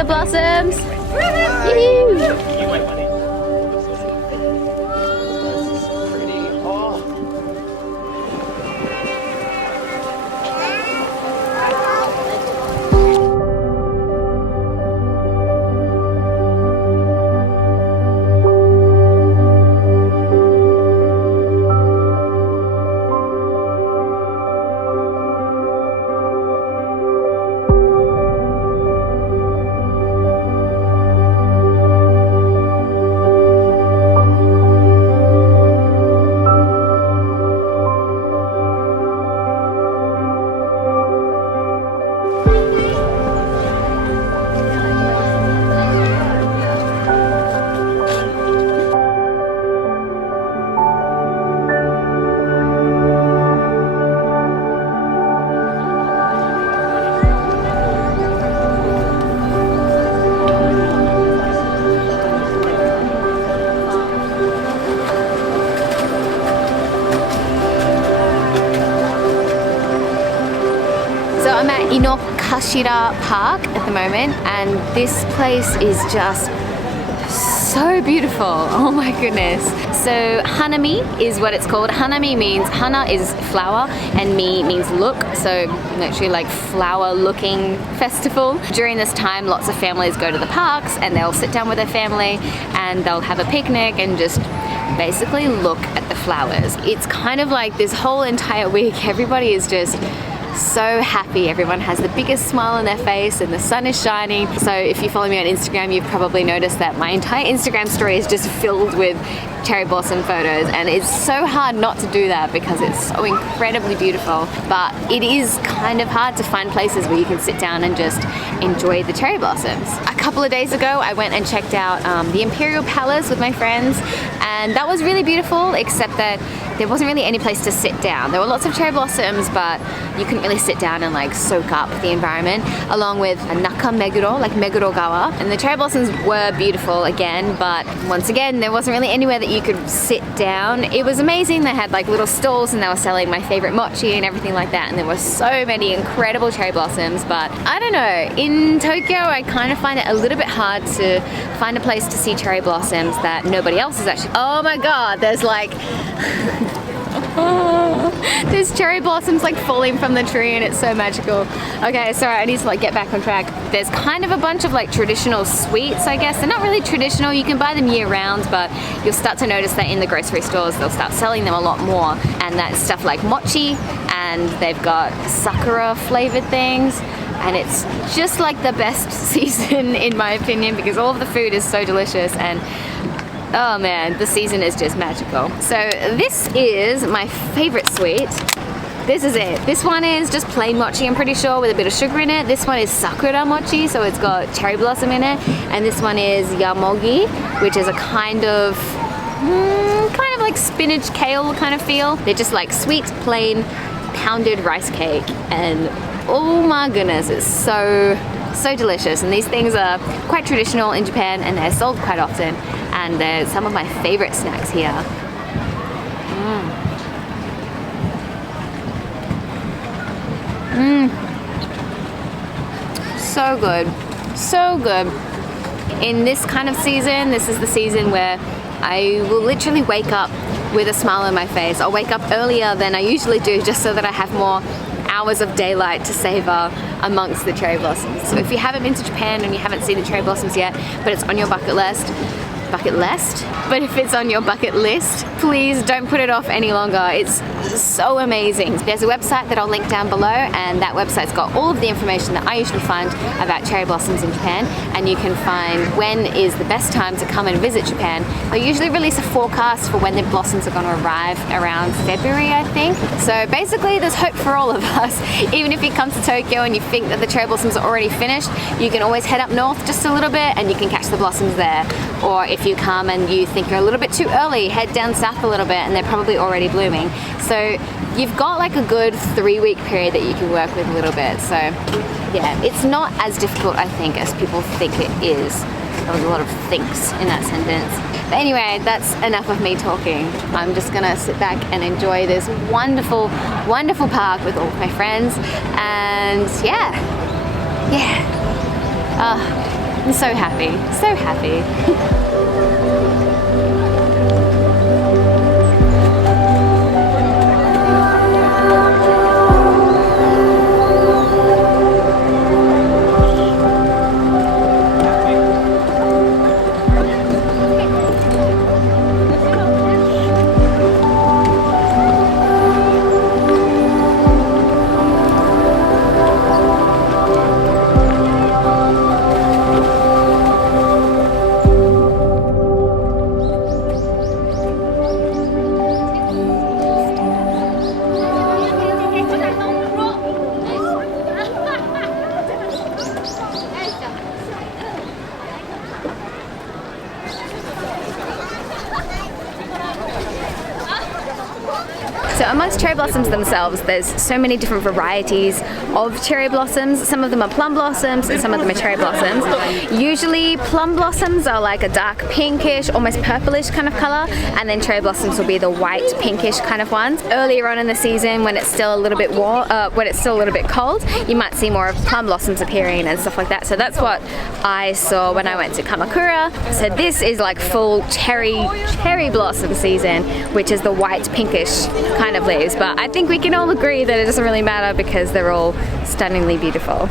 the blossoms. Yee-hoo. I'm at Inokashira Park at the moment, and this place is just so beautiful. Oh my goodness. So Hanami is what it's called. Hanami means, hana is flower and mi means look, so literally like flower looking festival. During this time lots of families go to the parks and they'll sit down with their family and they'll have a picnic and just basically look at the flowers. It's kind of like this whole entire week everybody is just so happy. Everyone has the biggest smile on their face and the sun is shining. So if you follow me on Instagram, you've probably noticed that my entire Instagram story is just filled with cherry blossom photos, and it's so hard not to do that because it's so incredibly beautiful. But it is kind of hard to find places where you can sit down and just enjoy the cherry blossoms. A couple of days ago I went and checked out the Imperial Palace with my friends, and that was really beautiful, except that there wasn't really any place to sit down. There were lots of cherry blossoms, but you couldn't really sit down and like soak up the environment, along with Naka Meguro, like Meguro-gawa. And the cherry blossoms were beautiful again, but once again, there wasn't really anywhere that you could sit down. It was amazing. They had like little stalls and they were selling my favorite mochi and everything like that. And there were so many incredible cherry blossoms, but I don't know. In Tokyo, I kind of find it a little bit hard to find a place to see cherry blossoms that nobody else is actually. Oh my God, there's like, there's cherry blossoms like falling from the tree and it's so magical. Okay, sorry, I need to like get back on track. There's kind of a bunch of like traditional sweets, I guess. They're not really traditional, you can buy them year round, but you'll start to notice that in the grocery stores they'll start selling them a lot more. And that's stuff like mochi, and they've got sakura flavored things. And it's just like the best season in my opinion, because all of the food is so delicious, and oh man, the season is just magical. So this is my favorite sweet. This is it. This one is just plain mochi, I'm pretty sure, with a bit of sugar in it. This one is sakura mochi, so it's got cherry blossom in it. And this one is yamogi, which is a kind of like spinach kale kind of feel. They're just like sweet, plain, pounded rice cake, and oh my goodness, it's so delicious. And these things are quite traditional in Japan and they're sold quite often, and they're some of my favorite snacks here. So good, so good. In this kind of season, this is the season where I will literally wake up with a smile on my face. I'll wake up earlier than I usually do just so that I have more hours of daylight to savor amongst the cherry blossoms. So if you haven't been to Japan and you haven't seen the cherry blossoms yet, but it's on your bucket list, but if it's on your bucket list, please don't put it off any longer. It's so amazing. There's a website that I'll link down below, and that website's got all of the information that I usually find about cherry blossoms in Japan, and you can find when is the best time to come and visit Japan. They usually release a forecast for when the blossoms are going to arrive around February, I think. So basically there's hope for all of us. Even if you come to Tokyo and you think that the cherry blossoms are already finished, you can always head up north just a little bit and you can catch the blossoms there. Or if you come and you think you're a little bit too early, head down south a little bit and they're probably already blooming. So you've got like a good 3-week period that you can work with a little bit. So yeah, it's not as difficult, I think, as people think it is. There was a lot of thinks in that sentence. But anyway, that's enough of me talking. I'm just gonna sit back and enjoy this wonderful, wonderful park with all of my friends. And yeah. I'm so happy, so happy. So amongst cherry blossoms themselves, there's so many different varieties of cherry blossoms. Some of them are plum blossoms and some of them are cherry blossoms. Usually plum blossoms are like a dark pinkish, almost purplish kind of color, and then cherry blossoms will be the white pinkish kind of ones. Earlier on in the season, when it's still a little bit warm, when it's still a little bit cold, you might see more of plum blossoms appearing and stuff like that. So that's what I saw when I went to Kamakura. So this is like full cherry blossom season, which is the white pinkish kind of leaves, but I think we can all agree that it doesn't really matter because they're all stunningly beautiful.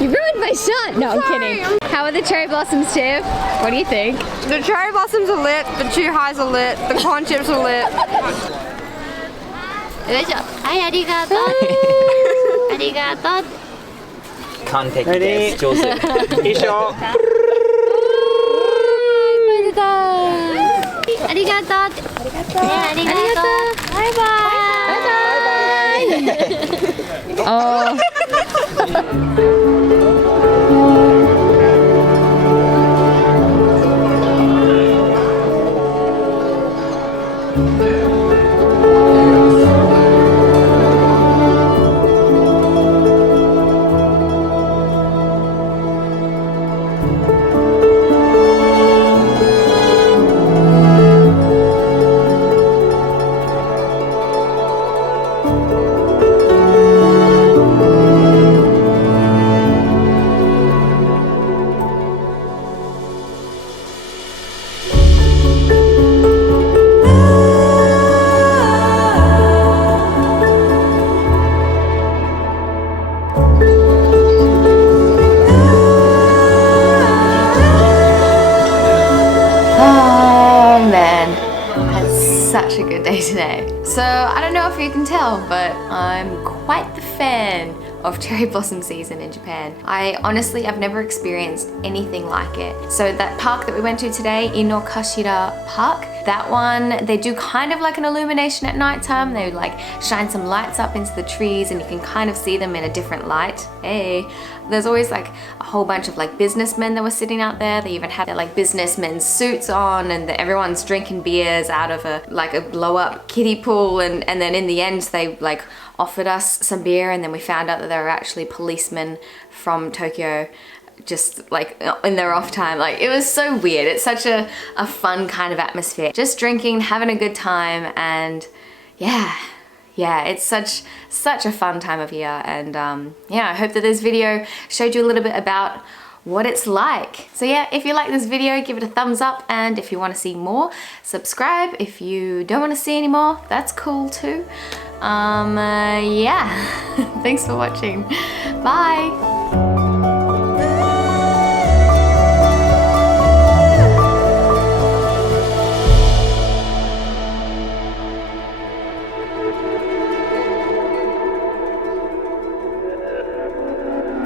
You ruined my shot! No, I'm kidding. How are the cherry blossoms, Tiff? What do you think? The cherry blossoms are lit, the chu-hais are lit, the corn chips are lit. Can't take it. Oh. Such a good day today. So I don't know if you can tell, but I'm quite the fan of cherry blossom season in Japan. I've never experienced anything like it. So that park that we went to today, Inokashira Park, that one, they do kind of like an illumination at nighttime. They like shine some lights up into the trees and you can kind of see them in a different light. Hey, there's always like a whole bunch of like businessmen that were sitting out there. They even had their like businessmen's suits on and everyone's drinking beers out of a blow up kiddie pool and then in the end they like offered us some beer and then we found out that they were actually policemen from Tokyo, just like in their off time. Like it was so weird. It's such a fun kind of atmosphere. Just drinking, having a good time, and yeah, it's such a fun time of year. And yeah, I hope that this video showed you a little bit about what it's like. So yeah, if you like this video, give it a thumbs up, and if you want to see more, subscribe. If you don't want to see any more, that's cool too. Yeah, thanks for watching. Bye.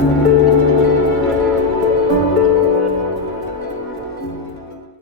Bye.